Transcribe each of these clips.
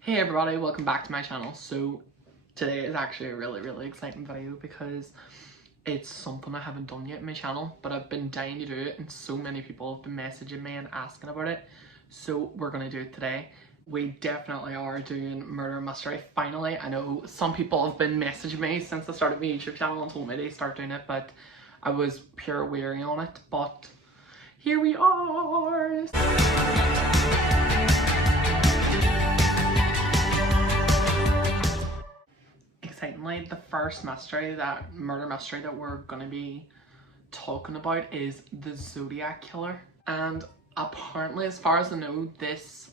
Hey everybody, welcome back to my channel. So today is actually a really exciting video because it's something I haven't done yet in my channel, but I've been dying to do it and so many people have been messaging me and asking about it. So we're gonna do it today. We definitely are doing murder mystery finally. I know some people have been messaging me since I started my YouTube channel and told me to start doing it, but I was pure weary on it, but here we are. Excitingly, the first murder mystery that we're gonna be talking about is the Zodiac killer. And apparently, as far as I know, this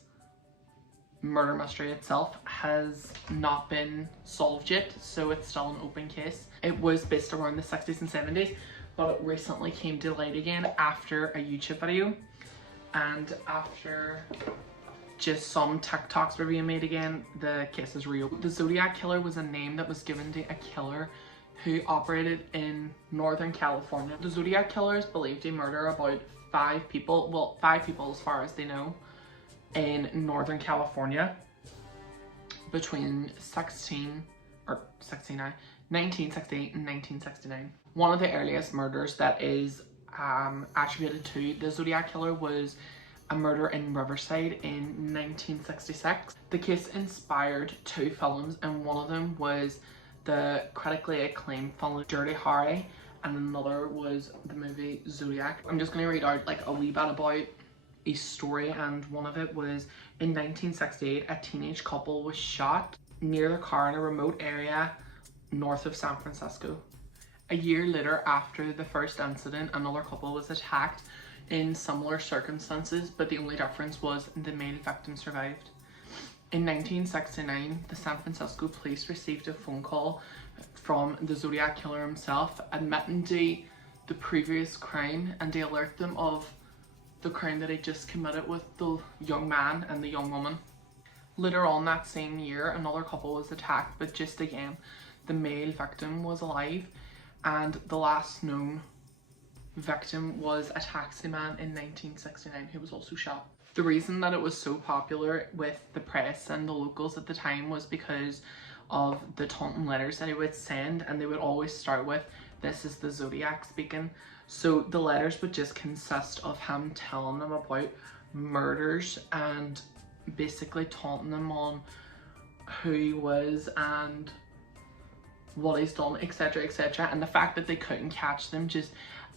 murder mystery itself has not been solved yet, so it's still an open case. It was based around the 60s and 70s, but it recently came to light again after a YouTube video and after just some TikToks were being made again. The case is real. The Zodiac killer was a name that was given to a killer who operated in Northern California. The Zodiac killer is believed to murder about 5 people, well, 5 people as far as they know, in Northern California between 1968 and 1969. One of the earliest murders that is attributed to the Zodiac killer was a murder in Riverside in 1966. The case inspired 2 films, and one of them was the critically acclaimed film Dirty Harry, and another was the movie Zodiac. I'm just going to read out like a wee bit about a story, and one of it was in 1968 a teenage couple was shot near their car in a remote area north of San Francisco. A year later, after the first incident, another couple was attacked in similar circumstances, but the only difference was the male victim survived. In 1969, the San Francisco police received a phone call from the Zodiac killer himself admitting to the previous crime and to alert them of the crime that he just committed with the young man and the young woman. Later on that same year, another couple was attacked, but just again, the male victim was alive, and the last known victim was a taxi man in 1969 who was also shot. The reason that it was so popular with the press and the locals at the time was because of the taunting letters that he would send, and they would always start with, "This is the Zodiac speaking." So the letters would just consist of him telling them about murders and basically taunting them on who he was and what he's done, etc, etc, and the fact that they couldn't catch them just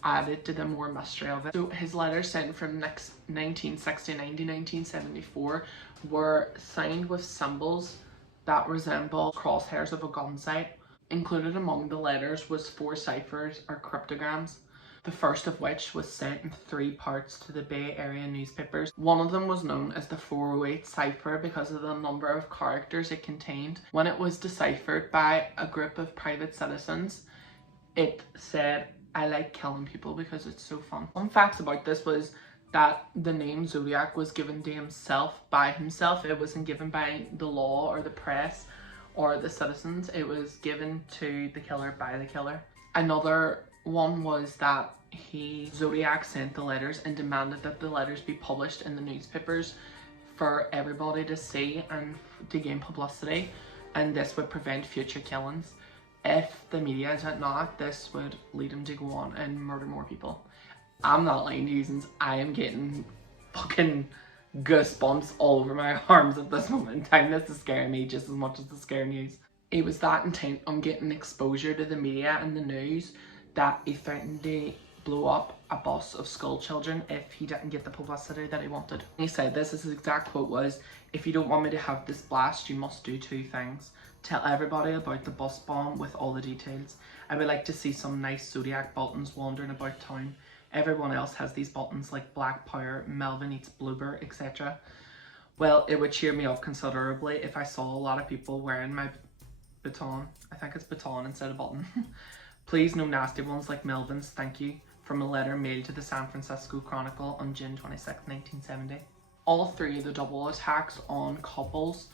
added to the more mystery of it. So his letters sent from 1969 to 1974 were signed with symbols that resemble crosshairs of a gun sight. Included among the letters was 4 ciphers or cryptograms, the first of which was sent in 3 parts to the Bay Area newspapers. One of them was known as the 408 cipher because of the number of characters it contained. When it was deciphered by a group of private citizens, it said, "I like killing people because it's so fun." Fun facts about this was that the name Zodiac was given to himself by himself. It wasn't given by the law or the press or the citizens. It was given to the killer by the killer. Another one was that Zodiac sent the letters and demanded that the letters be published in the newspapers for everybody to see and to gain publicity, and this would prevent future killings. If the media did not, this would lead him to go on and murder more people. I'm not lying to you, since I am getting fucking goosebumps all over my arms at this moment in time. This is scaring me just as much as the scare news. He was that intent on getting exposure to the media and the news that he threatened to blow up a bus of school children if he didn't get the publicity that he wanted. He said this, his exact quote was, "If you don't want me to have this blast, you must do 2 things. Tell everybody about the bus bomb with all the details. I would like to see some nice Zodiac buttons wandering about town. Everyone else has these buttons like Black Power, Melvin Eats Bloober, etc. Well, it would cheer me up considerably if I saw a lot of people wearing my baton." I think it's baton instead of button. "Please, no nasty ones like Melvin's, thank you." From a letter mailed to the San Francisco Chronicle on June 26, 1970. All 3 of the double attacks on couples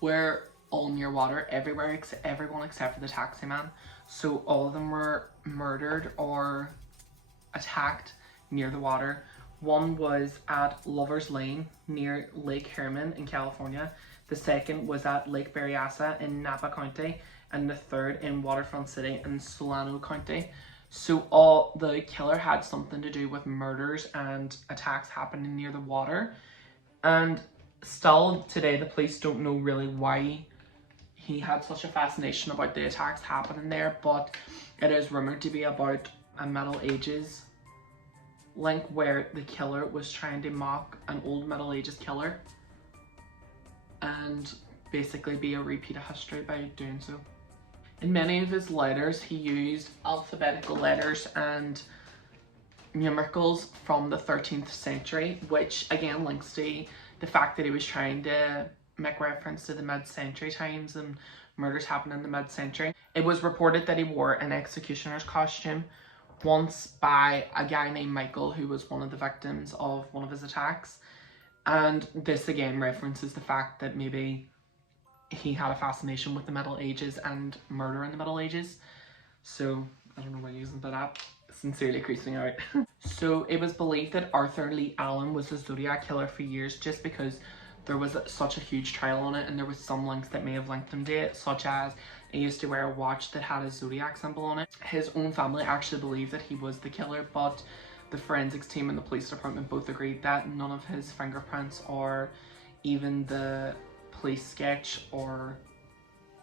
were all near water, everyone except for the taxi man. So all of them were murdered or attacked near the water. One was at Lover's Lane near Lake Herman in California. The second was at Lake Berryessa in Napa County, and the third in Waterfront City in Solano County. So all the killer had something to do with murders and attacks happening near the water. And still today the police don't know really why he had such a fascination about the attacks happening there, but it is rumored to be about a Middle Ages link where the killer was trying to mock an old Middle Ages killer and basically be a repeat of history by doing so. In many of his letters, he used alphabetical letters and numericals from the 13th century, which again links to the fact that he was trying to make reference to the mid-century times and murders happening in the mid-century. It was reported that he wore an executioner's costume once by a guy named Michael, who was one of the victims of one of his attacks. And this again references the fact that maybe he had a fascination with the Middle Ages and murder in the Middle Ages. So I don't know why I'm using that. Sincerely creeps me out. So it was believed that Arthur Lee Allen was the Zodiac killer for years, just because there was such a huge trial on it, and there was some links that may have linked him to it, such as he used to wear a watch that had a Zodiac symbol on it. His own family actually believed that he was the killer, but the forensics team and the police department both agreed that none of his fingerprints or even the police sketch or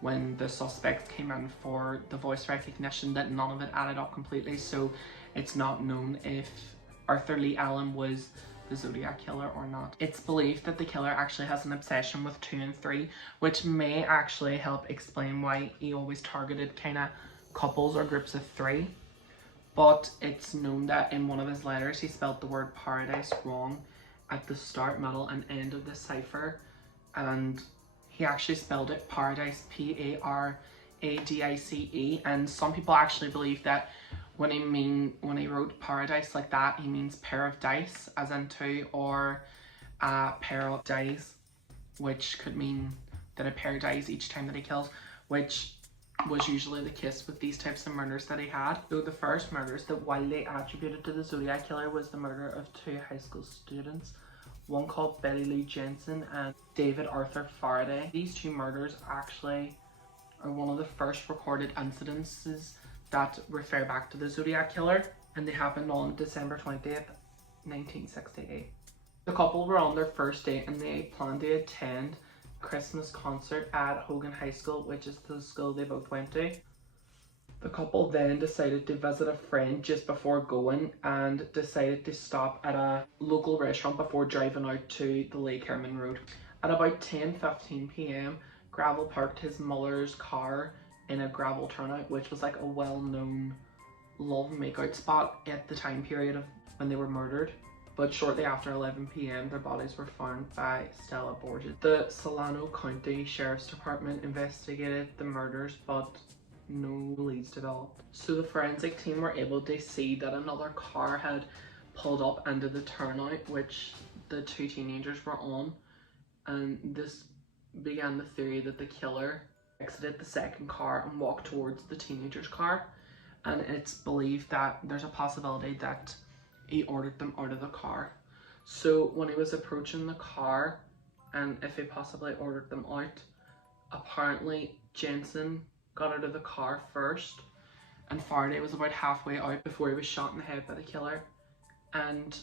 when the suspects came in for the voice recognition, that none of it added up completely. So it's not known if Arthur Lee Allen was the Zodiac killer or not. It's believed that the killer actually has an obsession with 2 and 3, which may actually help explain why he always targeted kind of couples or groups of 3. But it's known that in one of his letters he spelled the word paradise wrong at the start, middle and end of the cipher, and he actually spelled it paradise, P-A-R-A-D-I-C-E, and some people actually believe that when he wrote paradise like that, he means pair of dice, as in 2, or a pair of dice, which could mean that a pair dies each time that he kills, which was usually the case with these types of murders that he had. So the first murders that widely attributed to the Zodiac killer was the murder of 2 high school students, one called Betty Lou Jensen and David Arthur Faraday. These 2 murders actually are one of the first recorded incidences that refer back to the Zodiac killer, and they happened on December 20th, 1968. The couple were on their first date and they planned to attend a Christmas concert at Hogan High School, which is the school they both went to. The couple then decided to visit a friend just before going and decided to stop at a local restaurant before driving out to the Lake Herman Road. At about 10:15 p.m, Gravel parked his mother's car in a gravel turnout, which was like a well-known love makeout spot at the time period of when they were murdered. But shortly after 11 p.m, their bodies were found by Stella Borges. The Solano County Sheriff's Department investigated the murders, but no leads developed. So the forensic team were able to see that another car had pulled up into the turnout which the 2 teenagers were on, and this began the theory that the killer exited the second car and walked towards the teenager's car, and it's believed that there's a possibility that he ordered them out of the car. So when he was approaching the car, and if he possibly ordered them out, apparently Jensen got out of the car first, and Faraday was about halfway out before he was shot in the head by the killer, and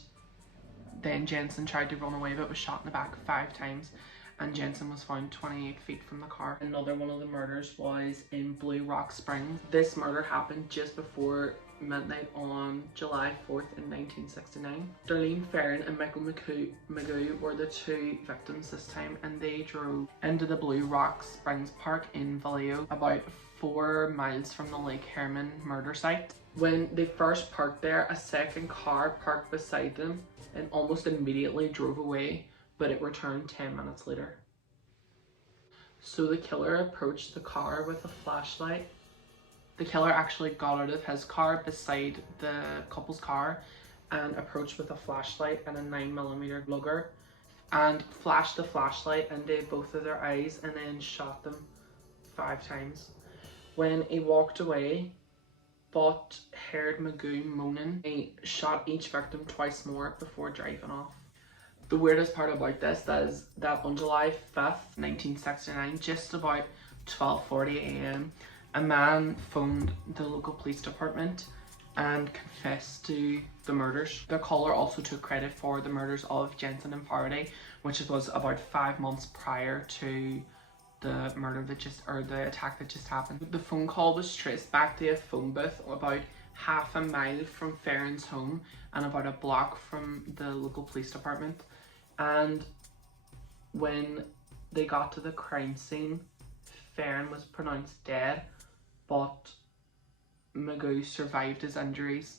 then Jensen tried to run away but was shot in the back 5 times, and Jensen was found 28 feet from the car. Another one of the murders was in Blue Rock Springs. This murder happened just before midnight on July 4th in 1969. Darlene Ferrin and Michael Magoo were the 2 victims this time, and they drove into the Blue Rock Springs Park in Vallejo, about 4 miles from the Lake Herman murder site. When they first parked there, a second car parked beside them and almost immediately drove away, but it returned 10 minutes later. So the killer approached the car with a flashlight. The killer actually got out of his car beside the couple's car and approached with a flashlight and a 9mm Luger and flashed the flashlight into both of their eyes and then shot them 5 times. When he walked away, but heard Magoo moaning. He shot each victim twice more before driving off. The weirdest part about this is that on July 5th, 1969, just about 12:40 a.m, a man phoned the local police department and confessed to the murders. The caller also took credit for the murders of Jensen and Faraday, which was about 5 months prior to the murder that the attack that just happened. The phone call was traced back to a phone booth about half a mile from Farron's home and about a block from the local police department. And when they got to the crime scene, Farron was pronounced dead, but Magoo survived his injuries,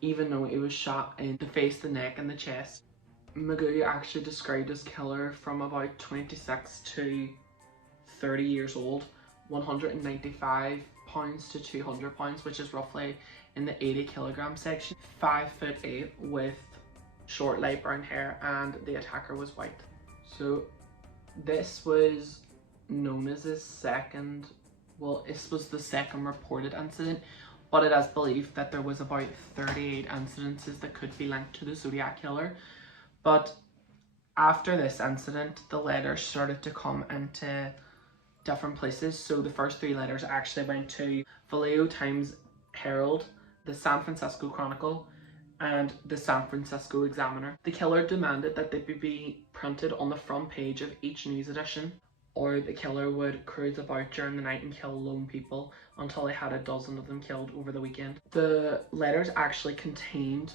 even though he was shot in the face, the neck, and the chest. Magoo actually described his killer from about 26 to 30 years old, 195 pounds to 200 pounds, which is roughly in the 80 kilogram section, 5'8" with short light brown hair, and the attacker was white. So this was known as his second, well, this was the second reported incident, but it is believed that there was about 38 incidences that could be linked to the Zodiac killer. But after this incident, the letters started to come into different places. So the first 3 letters actually went to Vallejo Times Herald, the San Francisco Chronicle, and the San Francisco Examiner. The killer demanded that they be printed on the front page of each news edition, or the killer would cruise about during the night and kill lone people until he had a dozen of them killed over the weekend. The letters actually contained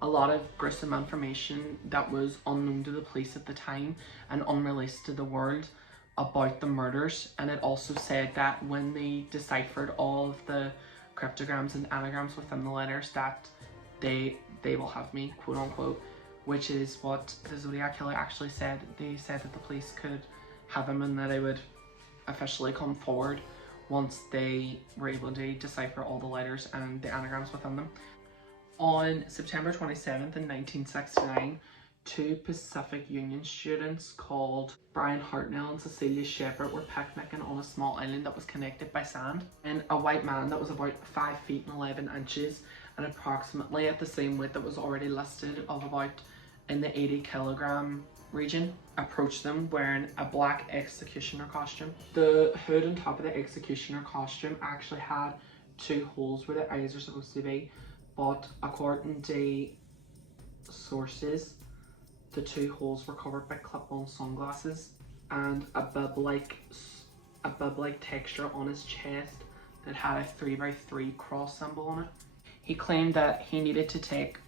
a lot of gruesome information that was unknown to the police at the time and unreleased to the world about the murders. And it also said that when they deciphered all of the cryptograms and anagrams within the letters, that they will have me, quote unquote, which is what the Zodiac killer actually said. They said that the police could have him and that they would officially come forward once they were able to decipher all the letters and the anagrams within them. On September 27th in 1969, 2 Pacific Union students called Brian Hartnell and Cecilia Shepard were picnicking on a small island that was connected by sand, and a white man that was about 5 feet and 11 inches and approximately at the same weight that was already listed of about in the 80 kilogram region approached them wearing a black executioner costume. The hood on top of the executioner costume actually had 2 holes where the eyes are supposed to be, but according to sources, the 2 holes were covered by clip-on sunglasses and a bib-like texture on his chest that had a 3x3 cross symbol on it. He claimed that he needed to take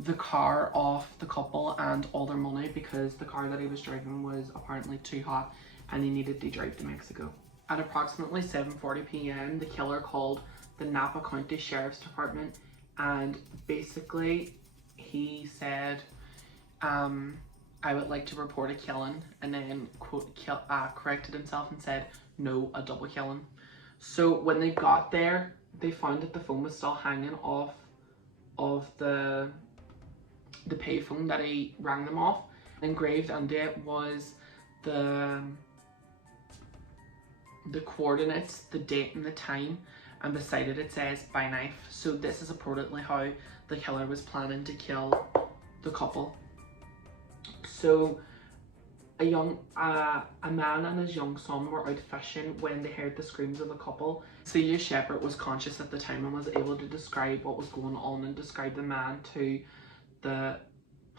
the car off the couple and all their money because the car that he was driving was apparently too hot and he needed to drive to Mexico. At approximately 7:40 p.m, the killer called the Napa County Sheriff's Department, and basically he said, I would like to report a killing, and then quote corrected himself and said, no, a double killing. So when they got there, they found that the phone was still hanging off of the payphone that he rang them off. Engraved under it was the coordinates, the date and the time, and beside it says by knife. So this is apparently how the killer was planning to kill the couple. So a man and his young son were out fishing when they heard the screams of the couple. Celia Shepard was conscious at the time and was able to describe what was going on and describe the man to the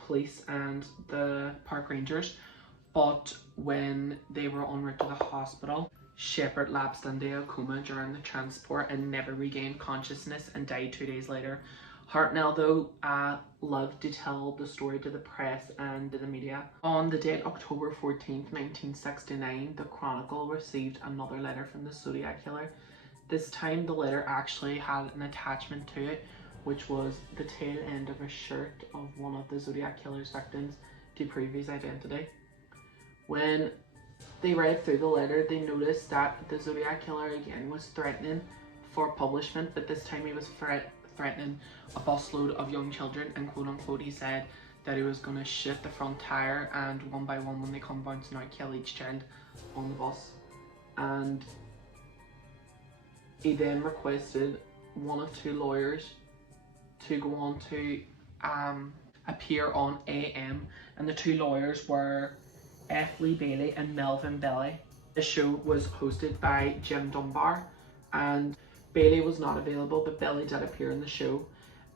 police and the park rangers. But when they were en route to the hospital, Shepard lapsed into a coma during the transport and never regained consciousness and died 2 days later. Hartnell, though, loved to tell the story to the press and to the media. On the date October 14th, 1969, the Chronicle received another letter from the Zodiac killer. This time the letter actually had an attachment to it, which was the tail end of a shirt of one of the Zodiac killer's victims to prove his identity. When they read through the letter, they noticed that the Zodiac killer again was threatening for publishment, but this time he was threatening a busload of young children, and quote unquote he said that he was going to shoot the front tire and one by one when they come bouncing out kill each child on the bus. And he then requested one of two lawyers to go on to appear on AM, and the two lawyers were F. Lee Bailey and Melvin Belly. The show was hosted by Jim Dunbar, and Bailey was not available, but Belly did appear in the show.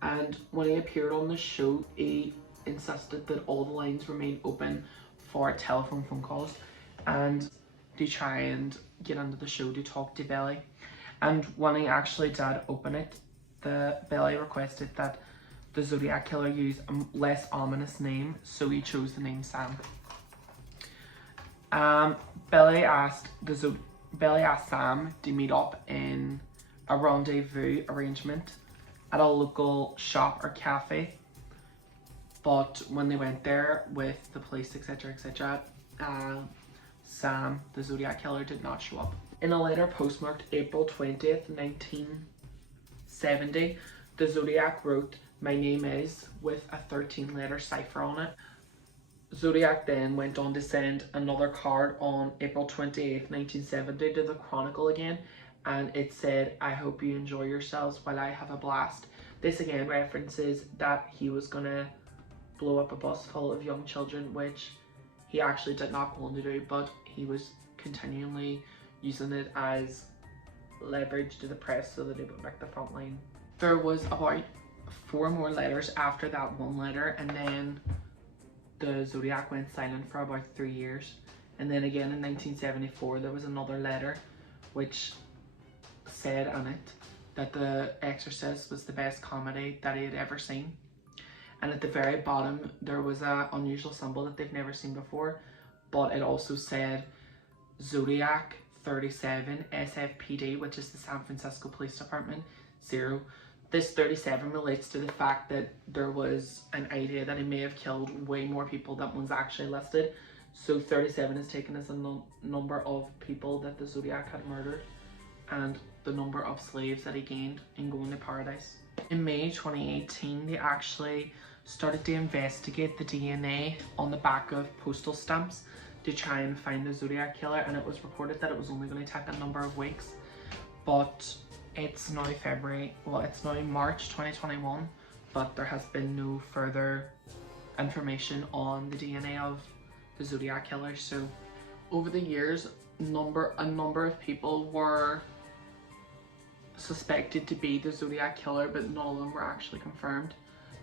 And when he appeared on the show, he insisted that all the lines remain open for telephone phone calls and to try and get into the show to talk to Belly. And when he actually did open it, the Belly requested that the Zodiac killer use a less ominous name, so he chose the name Sam. Belly asked Sam to meet up in a rendezvous arrangement at a local shop or cafe, but when they went there with the police, etc., etc., Sam, the Zodiac killer, did not show up. In a letter postmarked April 20th, 1970, the Zodiac wrote, "My name is," with a 13-letter cipher on it. Zodiac then went on to send another card on April 28th, 1970 to the Chronicle again, and it said, "I hope you enjoy yourselves while I have a blast." This again references that he was gonna blow up a bus full of young children, which he actually did not go on to do, but he was continually using it as leverage to the press so that it would make the front line. There was about 4 more letters after that one letter, and then the Zodiac went silent for about 3 years. And then again in 1974 there was another letter which said in it that The Exorcist was the best comedy that he had ever seen. And at the very bottom there was an unusual symbol that they've never seen before, but it also said Zodiac 37 SFPD, which is the San Francisco Police Department, 0. This 37 relates to the fact that there was an idea that he may have killed way more people than was actually listed. So 37 is taken as a number of people that the Zodiac had murdered and the number of slaves that he gained in going to paradise. In May 2018, they actually started to investigate the DNA on the back of postal stamps to try and find the Zodiac killer, and it was reported that it was only going to take a number of weeks, but it's now March 2021, but there has been no further information on the DNA of the Zodiac killer. So over the years, a number of people were suspected to be the Zodiac killer, but none of them were actually confirmed.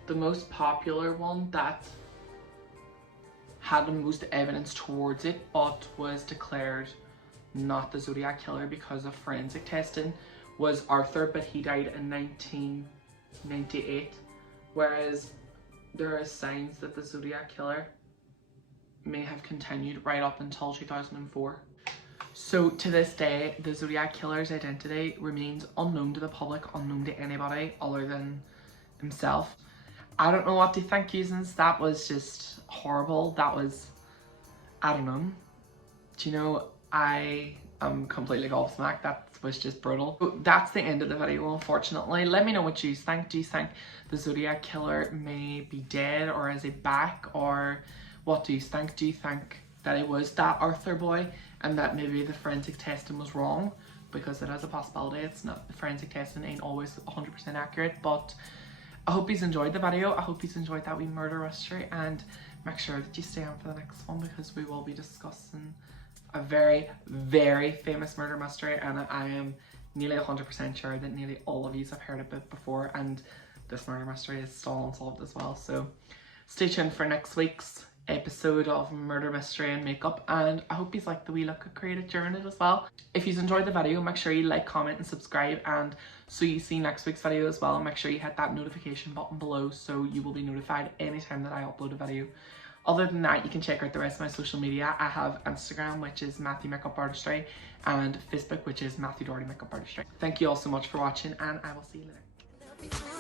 The most popular one that had the most evidence towards it but was declared not the Zodiac killer because of forensic testing was Arthur, but he died in 1998, whereas there are signs that the Zodiac killer may have continued right up until 2004. So to this day, the Zodiac killer's identity remains unknown to the public, unknown to anybody other than himself. I don't know what to think, users. That was just horrible. That was, I don't know. Do you know, I am completely gobsmacked. That was just brutal. So that's the end of the video, unfortunately. Let me know what you think. Do you think the Zodiac killer may be dead, or is he back, or what do you think? Do you think that it was that Arthur boy and that maybe the forensic testing was wrong? Because it has a possibility. It's not, the forensic testing ain't always 100% accurate, but I hope you've enjoyed the video. I hope you've enjoyed that wee murder mystery, and make sure that you stay on for the next one because we will be discussing a very, very famous murder mystery, and I am nearly 100% sure that nearly all of you have heard of it before, and this murder mystery is still unsolved as well. So stay tuned for next week's episode of Murder Mystery and Makeup, and I hope you like the wee look I created during it as well. If you've enjoyed the video, make sure you like, comment and subscribe, and so you see next week's video as well. Make sure you hit that notification button below so you will be notified anytime that I upload a video. Other than that, you can check out the rest of my social media. I have Instagram, which is Matthew Makeup Artistry, and Facebook, which is Matthew Doherty Makeup Artistry. Thank you all so much for watching, and I will see you later.